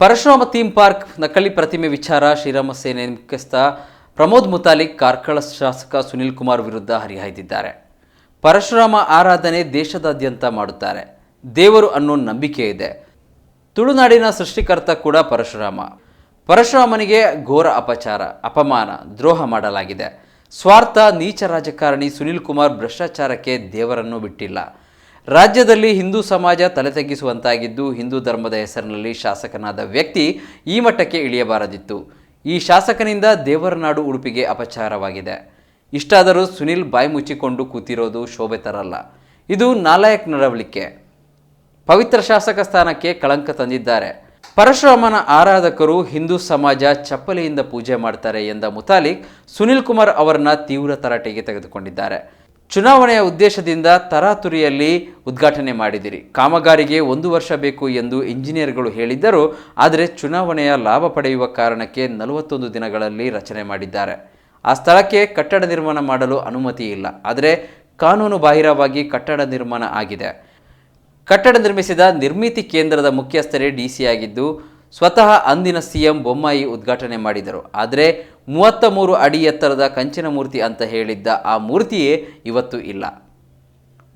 Parashurama theme park ನಕಲಿ ಪ್ರತಿಮೆ ವಿಚಾರ ಶ್ರೀರಾಮ ಸೇನೆ ಮುಖ್ಯಸ್ಥ ಪ್ರಮೋದ್ ಮುತಾಲಿಕ್ ಕಾರ್ಕಳ ಶಾಸಕ ಸುನಿಲ್ ಕುಮಾರ್ ವಿರುದ್ಧ ಹರಿಹಾಯ್ದಿದ್ದಾರೆ. ಪರಶುರಾಮ ಆರಾಧನೆ ದೇಶದಾದ್ಯಂತ ಮಾಡುತ್ತಾರೆ. ದೇವರು ಅನ್ನೋ ನಂಬಿಕೆ ಇದೆ. ತುಳುನಾಡಿನ ಸೃಷ್ಟಿಕರ್ತ ಕೂಡ ಪರಶುರಾಮ. ಪರಶುರಾಮನಿಗೆ ಘೋರ ಅಪಚಾರ, ಅಪಮಾನ, ದ್ರೋಹ ಮಾಡಲಾಗಿದೆ. ಸ್ವಾರ್ಥ ನೀಚ ರಾಜಕಾರಣಿ ಸುನಿಲ್ ಕುಮಾರ್ ಭ್ರಷ್ಟಾಚಾರಕ್ಕೆ ದೇವರನ್ನು ಬಿಟ್ಟಿಲ್ಲ. ರಾಜ್ಯದಲ್ಲಿ ಹಿಂದೂ ಸಮಾಜ ತಲೆತಗ್ಗಿಸುವಂತಾಗಿದ್ದು, ಹಿಂದೂ ಧರ್ಮದ ಹೆಸರಿನಲ್ಲಿ ಶಾಸಕನಾದ ವ್ಯಕ್ತಿ ಈ ಮಟ್ಟಕ್ಕೆ ಇಳಿಯಬಾರದಿತ್ತು. ಈ ಶಾಸಕನಿಂದ ದೇವರ ನಾಡು ಉಡುಪಿಗೆ ಅಪಚಾರವಾಗಿದೆ. ಇಷ್ಟಾದರೂ ಸುನಿಲ್ ಬಾಯಿ ಮುಚ್ಚಿಕೊಂಡು ಕೂತಿರೋದು ಶೋಭೆ ತರಲ್ಲ. ಇದು ನಾಲಾಯಕ್ ನಡವಳಿಕೆ. ಪವಿತ್ರ ಶಾಸಕ ಸ್ಥಾನಕ್ಕೆ ಕಳಂಕ ತಂದಿದ್ದಾರೆ. ಪರಶುರಾಮನ ಆರಾಧಕರು ಹಿಂದೂ ಸಮಾಜ ಚಪ್ಪಲಿಯಿಂದ ಪೂಜೆ ಮಾಡ್ತಾರೆ ಎಂದ ಮುತಾಲಿಕ್ ಸುನಿಲ್ ಕುಮಾರ್ ಅವರನ್ನ ತೀವ್ರ ತರಾಟೆಗೆ ತೆಗೆದುಕೊಂಡಿದ್ದಾರೆ. ಚುನಾವಣೆಯ ಉದ್ದೇಶದಿಂದ ತರಾತುರಿಯಲ್ಲಿ ಉದ್ಘಾಟನೆ ಮಾಡಿದಿರಿ. ಕಾಮಗಾರಿಗೆ 1 ವರ್ಷ ಬೇಕು ಎಂದು ಇಂಜಿನಿಯರ್ಗಳು ಹೇಳಿದ್ದರು. ಆದರೆ ಚುನಾವಣೆಯ ಲಾಭ ಪಡೆಯುವ ಕಾರಣಕ್ಕೆ 41 ದಿನಗಳಲ್ಲಿ ರಚನೆ ಮಾಡಿದ್ದಾರೆ. ಆ ಸ್ಥಳಕ್ಕೆ ಕಟ್ಟಡ ನಿರ್ಮಾಣ ಮಾಡಲು ಅನುಮತಿ ಇಲ್ಲ. ಆದರೆ ಕಾನೂನು ಬಾಹಿರವಾಗಿ ಕಟ್ಟಡ ನಿರ್ಮಾಣ ಆಗಿದೆ. ಕಟ್ಟಡ ನಿರ್ಮಿಸಿದ ನಿರ್ಮಿತಿ ಕೇಂದ್ರದ ಮುಖ್ಯಸ್ಥರೇ ಡಿಸಿ ಆಗಿದ್ದು, ಸ್ವತಃ ಅಂದಿನ ಸಿಎಂ ಬೊಮ್ಮಾಯಿ ಉದ್ಘಾಟನೆ ಮಾಡಿದರು. ಆದರೆ 33 ಅಡಿ ಎತ್ತರದ ಕಂಚಿನ ಮೂರ್ತಿ ಅಂತ ಹೇಳಿದ್ದ ಆ ಮೂರ್ತಿಯೇ ಇವತ್ತು ಇಲ್ಲ.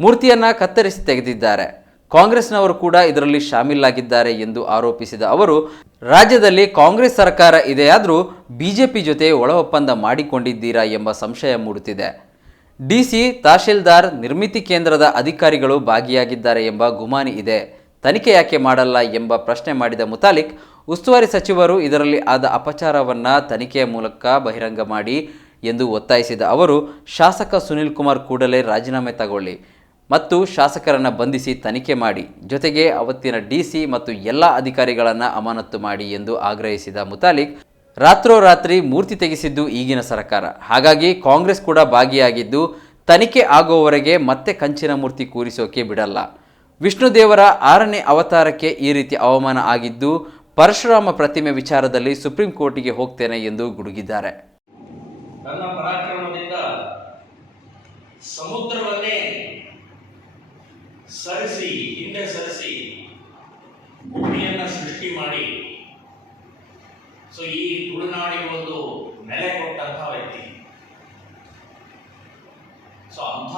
ಮೂರ್ತಿಯನ್ನು ಕತ್ತರಿಸಿ ತೆಗೆದಿದ್ದಾರೆ. ಕಾಂಗ್ರೆಸ್ನವರು ಕೂಡ ಇದರಲ್ಲಿ ಶಾಮೀಲಾಗಿದ್ದಾರೆ ಎಂದು ಆರೋಪಿಸಿದ ಅವರು, ರಾಜ್ಯದಲ್ಲಿ ಕಾಂಗ್ರೆಸ್ ಸರ್ಕಾರ ಇದೆಯಾದರೂ ಬಿಜೆಪಿ ಜೊತೆ ಒಳ ಒಪ್ಪಂದ ಮಾಡಿಕೊಂಡಿದ್ದೀರಾ ಎಂಬ ಸಂಶಯ ಮೂಡುತ್ತಿದೆ. ಡಿಸಿ, ತಹಶೀಲ್ದಾರ್, ನಿರ್ಮಿತಿ ಕೇಂದ್ರದ ಅಧಿಕಾರಿಗಳು ಭಾಗಿಯಾಗಿದ್ದಾರೆ ಎಂಬ ಗುಮಾನಿ ಇದೆ. ತನಿಖೆ ಯಾಕೆ ಮಾಡಲ್ಲ ಎಂಬ ಪ್ರಶ್ನೆ ಮಾಡಿದ ಮುತಾಲಿಕ್, ಉಸ್ತುವಾರಿ ಸಚಿವರು ಇದರಲ್ಲಿ ಆದ ಅಪಚಾರವನ್ನು ತನಿಖೆಯ ಮೂಲಕ ಬಹಿರಂಗ ಮಾಡಿ ಎಂದು ಒತ್ತಾಯಿಸಿದ ಅವರು, ಶಾಸಕ ಸುನಿಲ್ ಕುಮಾರ್ ಕೂಡಲೇ ರಾಜೀನಾಮೆ ತಗೊಳ್ಳಿ ಮತ್ತು ಶಾಸಕರನ್ನು ಬಂಧಿಸಿ ತನಿಖೆ ಮಾಡಿ, ಜೊತೆಗೆ ಅವತ್ತಿನ ಡಿಸಿ ಮತ್ತು ಎಲ್ಲ ಅಧಿಕಾರಿಗಳನ್ನು ಅಮಾನತು ಮಾಡಿ ಎಂದು ಆಗ್ರಹಿಸಿದ ಮುತಾಲಿಕ್, ರಾತ್ರೋರಾತ್ರಿ ಮೂರ್ತಿ ತೆಗೆಸಿದ್ದು ಈಗಿನ ಸರ್ಕಾರ. ಹಾಗಾಗಿ ಕಾಂಗ್ರೆಸ್ ಕೂಡ ಭಾಗಿಯಾಗಿದ್ದು, ತನಿಖೆ ಆಗುವವರೆಗೆ ಮತ್ತೆ ಕಂಚಿನ ಮೂರ್ತಿ ಕೂರಿಸೋಕೆ ಬಿಡಲ್ಲ. ವಿಷ್ಣು ದೇವರ 6ನೇ ಅವತಾರಕ್ಕೆ ಈ ರೀತಿ ಅವಮಾನ ಆಗಿದ್ದು, ಪರಶುರಾಮ ಪ್ರತಿಮೆ ವಿಚಾರದಲ್ಲಿ ಸುಪ್ರೀಂ ಕೋರ್ಟಿಗೆ ಹೋಗ್ತೇನೆ ಎಂದು ಗುಡುಗಿದ್ದಾರೆ. ನನ್ನ ಪರಾಕ್ರಮದಿಂದ ಸಮುದ್ರವನ್ನೇ ಹಿಂದೆ ಸರಿಸಿ ಭೂಮಿಯನ್ನ ಸೃಷ್ಟಿ ಮಾಡಿ ಈ ತುಳುನಾಡಿಗೆ ಒಂದು ನೆಲೆ ಕೊಟ್ಟಂತಹ ವ್ಯಕ್ತಿ. ಅಂಥ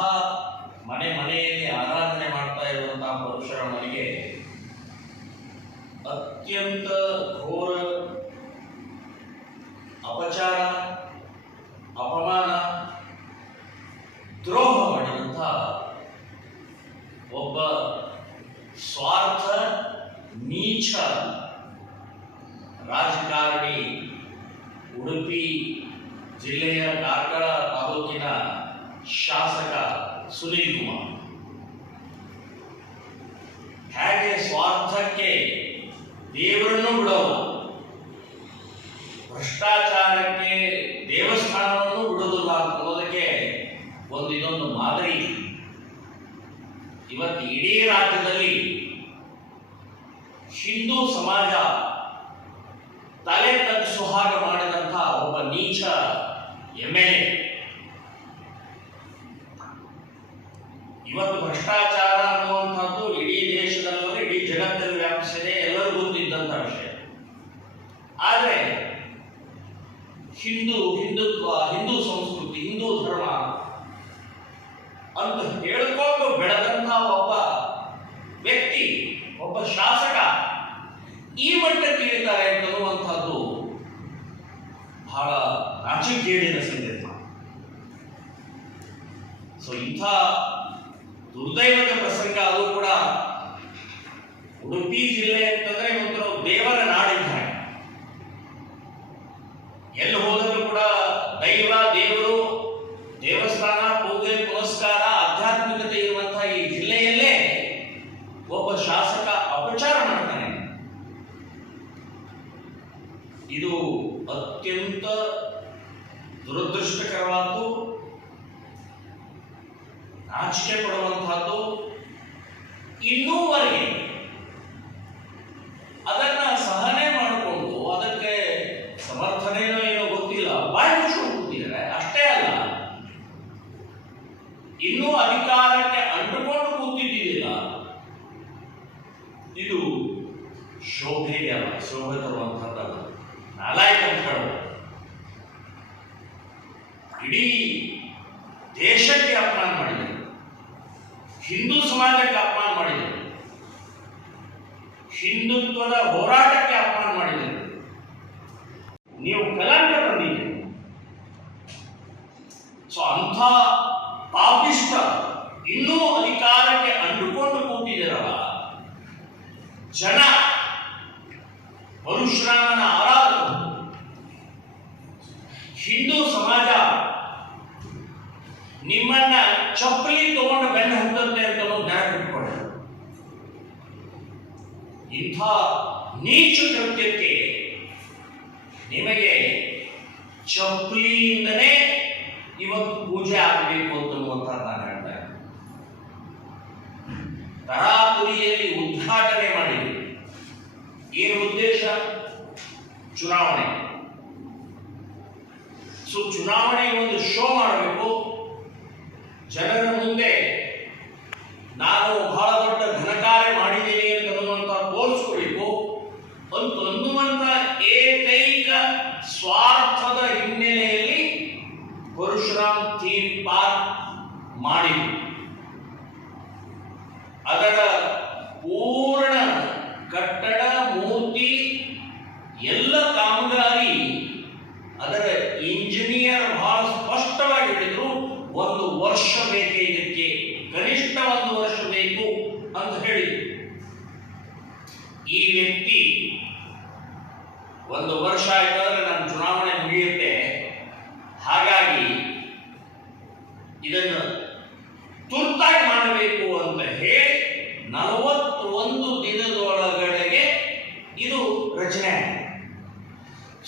ಮನೆಯಲ್ಲಿ ಆರಾಧನೆ ಮಾಡ್ತಾ ಇರುವಂತಹ ಪರಶುರಾಮನಿಗೆ ಅತ್ಯಂತ ಘೋರ ಅಪಚಾರ, ಅಪಮಾನ, ದ್ರೋಹ ಮಾಡಿದಂತಹ ಒಬ್ಬ ಸ್ವಾರ್ಥ ನೀಚ ರಾಜಕಾರಣಿ ಉಡುಪಿ ಜಿಲ್ಲೆಯ ಕಾರ್ಕಳ ತಾಲೂಕಿನ ಶಾಸಕ ಸುನಿಲ್ ಕುಮಾರ್ ಹೇಗೆ ಸ್ವಾರ್ಥಕ್ಕೆ ದೇವರನ್ನು ಬಿಡೋದು, ಭ್ರಷ್ಟಾಚಾರಕ್ಕೆ ದೇವಸ್ಥಾನವನ್ನು ಬಿಡೋದಿಲ್ಲ ಅನ್ನೋದಕ್ಕೆ ಇದೊಂದು ಮಾದರಿ. ಇವತ್ತು ಇಡೀ ರಾಜ್ಯದಲ್ಲಿ ಹಿಂದೂ ಸಮಾಜ ತಲೆ ತಗ್ಗಿಸುವ ಹಾಗೆ ಮಾಡಿದಂತಹ ಒಬ್ಬ ನೀಚ MLA ಇವತ್ತು ಭ್ರಷ್ಟಾಚಾರ ಅನ್ನುವಂಥದ್ದು ಇಡೀ ದೇಶದಲ್ಲೂ ಇಡೀ ಜಗತ್ತಲ್ಲಿ ವ್ಯಾಪಿಸಿದೆ, ಎಲ್ಲರಿಗೂ ಗೊತ್ತಿದ್ದಂಥ ವಿಷಯ. ಆದರೆ ಹಿಂದುತ್ವ, ಹಿಂದೂ ಸಂಸ್ಕೃತಿ, ಹಿಂದೂ ಧರ್ಮ ಅಂತ ಹೇಳ್ಕೊಂಡು ಬೆಳೆದಂತಹ ಒಬ್ಬ ವ್ಯಕ್ತಿ, ಒಬ್ಬ ಶಾಸಕ ಈ ಮಟ್ಟಕ್ಕೆ ಇಳಿತಾರೆ ಅನ್ನುವಂಥದ್ದು ಬಹಳ ನಾಚಿಕೆಗೇಡಿನ ಸಂಗತಿ. ಇಂಥ ದುರ್ದೈವದ ಪ್ರಸಂಗ, ಅದು ಕೂಡ ಉಡುಪಿ ಜಿಲ್ಲೆ ಅಂತಂದ್ರೆ ಒಂದು ದೇವರ ನಾಡಿದ್ದಾರೆ. ಎಲ್ಲಿ ಹೋದರೂ ಕೂಡ ದೇವರು, ದೇವಸ್ಥಾನ, ಪೂಜೆ, ಪುನಸ್ಕಾರ, ಆಧ್ಯಾತ್ಮಿಕತೆ ಇರುವಂತಹ ಈ ಜಿಲ್ಲೆಯಲ್ಲೇ ಒಬ್ಬ ಶಾಸಕ ಅಪಚಾರ ಮಾಡ್ತಾನೆ. ಇದು ಅತ್ಯಂತ ದುರದೃಷ್ಟಕರವಾದ್ದು, ನಾಚಿಕೆ ಪಡುವಂತಹದ್ದು. ಇನ್ನೂವರೆಗೆ ಅದನ್ನ ಸಹನೆ ಮಾಡಿಕೊಂಡು ಅದಕ್ಕೆ ಸಮರ್ಥನೆಯೋ ಏನೋ ಗೊತ್ತಿಲ್ಲ, ಬಾಯಿ ಮುಚ್ಚಿಕೊಂಡು ಕೂತಿದ್ದಾರೆ. ಅಷ್ಟೇ ಅಲ್ಲ, ಇನ್ನೂ ಅಧಿಕಾರಕ್ಕೆ ಅಂಟುಕೊಂಡು ಕೂತಿದ್ದಿಲ್ಲ. ಇದು ಶೋಭೆಗೆ ಅಲ್ಲ, ಶೋಭೆ ತರುವಂಥದ್ದಲ್ಲ, ನಾಲಾಯಕ ಅಂತ ಹೇಳೋದು. ಇಡೀ ದೇಶಕ್ಕೆ ಅಪಮಾನ ಮಾಡಿದರು, ಹಿಂದೂ ಸಮಾಜಕ್ಕೆ ಅಪಮಾನ ಮಾಡಿದರು, ಹಿಂದುತ್ವದ ಹೋರಾಟಕ್ಕೆ ಅಪಮಾನ ಮಾಡಿದರು. ನೀವು ಕಲಂಕ ತಂದಿದ್ದೀರಿ. ಸೊ ಅಂಥ ಪಾಪಿಷ್ಟ ಇನ್ನೂ ಅಧಿಕಾರಕ್ಕೆ ಅಂಟುಕೊಂಡು ಕೂತಿದ್ದೀರಲ್ಲ, ಜನ ಪರಶುರಾಮನ ಆರಾಧಕರು, ಹಿಂದೂ ಸಮಾಜ ನಿಮ್ಮನ್ನ ಚಪ್ಪಲಿ ತಗೊಂಡು ಬೆನ್ನು ಹತ್ತುತ್ತೆ ಅಂತ ನೆನಪಿಟ್ಕೊಳ್ಳಿ. ಇಂಥ ನೀಚ ಕೃತ್ಯಕ್ಕೆ ನಿಮಗೆ ಚಪ್ಪಲಿಯಿಂದನೇ ಇವತ್ತು ಪೂಜೆ ಆಗಬೇಕು ಅಂತನ್ನುವಂತ ನಾನು ಹೇಳ್ತಾ ಇದ್ದೀನಿ. ತರಾತುರಿಯಲ್ಲಿ ಉದ್ಘಾಟನೆ ಮಾಡಿದ್ವಿ. ಏನು ಉದ್ದೇಶ? ಚುನಾವಣೆ. ಸೊ ಚುನಾವಣೆಗೆ ಒಂದು ಶೋ ಮಾಡಬೇಕು, ಜನರ ಮುಂದೆ ನಾನು ಬಹಳ ದೊಡ್ಡ ಘನಕಾರ್ಯ ಮಾಡಿದ್ದೀನಿ ಅಂತ ತೋರಿಸ್ಕೊಳ್ಬೇಕು ಅಂತ ಅನ್ನುವಂತ ಏಕೈಕ ಸ್ವಾರ್ಥದ ಹಿನ್ನೆಲೆಯಲ್ಲಿ ಪರಶುರಾಮ್ ಥೀಮ್ ಪಾರ್ಕ್ ಮಾಡಿದ್ರು. ಅದರ ಪೂರ್ಣ ಕಟ್ಟಡ, ಮೂರ್ತಿ, ಎಲ್ಲ ಕಾಮಗಾರಿ, ಅದರ ಇಂಜಿನಿಯರ್ ಬಹಳ ಸ್ಪಷ್ಟವಾಗಿ ಹೇಳಿದ್ರು, 1 ವರ್ಷ ಬೇಕೆ ಇದಕ್ಕೆ, ಕನಿಷ್ಠ 1 ವರ್ಷ ಬೇಕು ಅಂತ ಹೇಳಿದ್ರು. ಈ ವ್ಯಕ್ತಿ 1 ವರ್ಷ ಆಯ್ತಾದ್ರೆ ನನ್ನ ಚುನಾವಣೆ ಮುಗಿಯುತ್ತೆ, ಹಾಗಾಗಿ ಇದನ್ನು ತುರ್ತಾಗಿ ಮಾಡಬೇಕು ಅಂತ ಹೇಳಿ 41 ದಿನದೊಳಗಡೆಗೆ ಇದು ರಚನೆ ಆಗಿದೆ.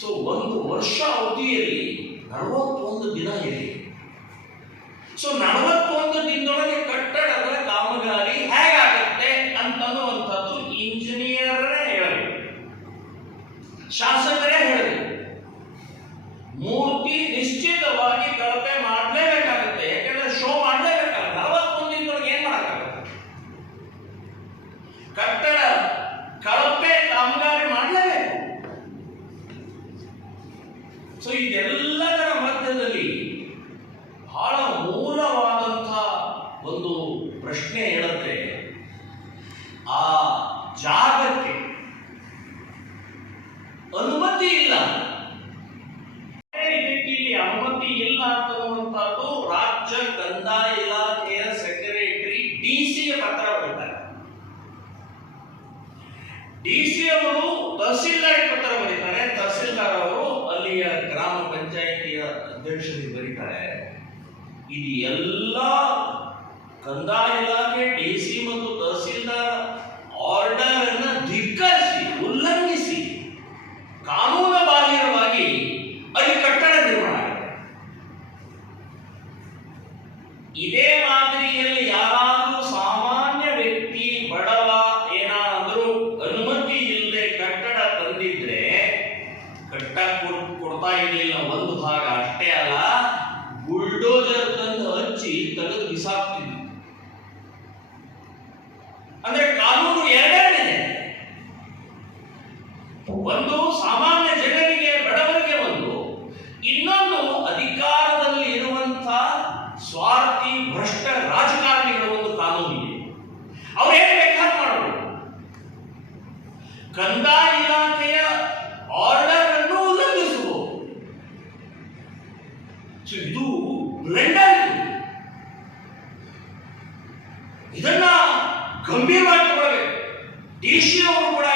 ಸೊ 1 ವರ್ಷ ಅವಧಿಯಲ್ಲಿ 41 ದಿನ ಇದೆ. ಸೊ 41 ದಿನದೊಳಗೆ ಕಟ್ಟಡದ ಕಾಮಗಾರಿ ಹೇಗಾಗುತ್ತೆ ಅಂತನ್ನುವಂಥದ್ದು ಇಂಜಿನಿಯರೇ ಹೇಳಬೇಕು, ಶಾಸಕರೇ ಹೇಳಬೇಕು. ಮೂರ್ತಿ ನಿಶ್ಚಿತವಾಗಿ ಕಳಪೆ ಮಾಡಲೇಬೇಕಾಗುತ್ತೆ, ಯಾಕಂದ್ರೆ ಶೋ ಮಾಡಲೇಬೇಕಾಗುತ್ತೆ. 41 ದಿನದೊಳಗೆ ಏನ್ ಮಾಡಕ್ಕಾಗುತ್ತೆ? ಕಟ್ಟಡ ಕಳಪೆ ಕಾಮಗಾರಿ ಮಾಡಲೇಬೇಕು. ಸೊ ಇದೆಲ್ಲದರ ಮಧ್ಯದಲ್ಲಿ ಬಹಳ ಮೂಲವಾದಂತಹ ಒಂದು ಪ್ರಶ್ನೆ ಹೇಳುತ್ತೆ, ಆ ಜಾಗಕ್ಕೆ ಅನುಮತಿ ಇಲ್ಲ. ಇದಕ್ಕೆ ಇಲ್ಲಿ ಅನುಮತಿ ಇಲ್ಲ ಅಂತನ್ನುವಂಥದ್ದು ರಾಜ್ಯ ಕಂದಾಯ ಇಲಾಖೆಯ ಸೆಕ್ರೆಟರಿ ಡಿಸಿಗೆ ಪತ್ರ ಬರೀತಾರೆ. ಡಿಸಿ ಅವರು ತಹಸೀಲ್ದಾರ್ ಪತ್ರ ಬರೀತಾರೆ. ತಹಸೀಲ್ದಾರ್ ಅವರು ಅಲ್ಲಿಯ ಗ್ರಾಮ ಪಂಚಾಯಿತಿಯ ಅಧ್ಯಕ್ಷರಿಗೆ ಬರೀತಾರೆ. ಇದು ಎಲ್ಲ ಕಂದಾಯ ಇಲಾಖೆ, ಡಿಸಿ ಮತ್ತು ತಹಸೀಲ್ದಾರ್ ಆರ್ಡರ್ ಅನ್ನು ಧಿಕ್ಕರಿಸಿ, ಉಲ್ಲಂಘಿಸಿ, ಕಾನೂನು ಬಾಹಿರವಾಗಿ ಅಲ್ಲಿ ಕಟ್ಟಡ ನಿರ್ಮಾಣ ಆಗಿದೆ. ಇದೇ ಮಾದರಿಯಲ್ಲಿ ಯಾರಾದರೂ ಸಾಮಾನ್ಯ ವ್ಯಕ್ತಿ, ಬಡವ ಏನಾದರೂ ಅನುಮತಿ ಇಲ್ಲದೆ ಕಟ್ಟಡ ತಂದಿದ್ರೆ ಕಟ್ಟ ಕೊಡ್ತಾ ಇರಲಿಲ್ಲ. ಒಂದು ಭಾಗ ಅಷ್ಟೇ ಅಲ್ಲ, ಬುಲ್ಡೋಜರ್ ತಂದು ಹಚ್ಚಿ ತೆಗೆದು ಬಿಸಾಕ್ತಿದ್ವಿ. ಅಂದ್ರೆ ಕಾನೂನು ಎರಡೇ, ಒಂದು ಸಾಮಾನ್ಯ ಜನರಿಗೆ, ಬಡವರಿಗೆ ಒಂದು, ಇನ್ನೊಂದು ಅಧಿಕಾರದಲ್ಲಿ ಇರುವಂತಹ ಸ್ವಾರ್ಥಿ ಭ್ರಷ್ಟ ರಾಜಕಾರಣಿಗಳ ಒಂದು ಕಾನೂನು ಇದೆ. ಅವ್ರು ಏನ್ ಬೇಕಾದ್ರೂ ಮಾಡಬಹುದು. ಕಂದಾಯ ಇಲಾಖೆಯ ಆರ್ಡರ್ ಅನ್ನು ಉಲ್ಲಂಘಿಸಬಹುದು. ಇದು ಬ್ಲೆಂಡರ್. ಇದನ್ನ ಗಂಭೀರವಾಗಿ ತಗೊಳ್ಬೇಕು. ಡಿಸಿ ಅವರು ಕೂಡ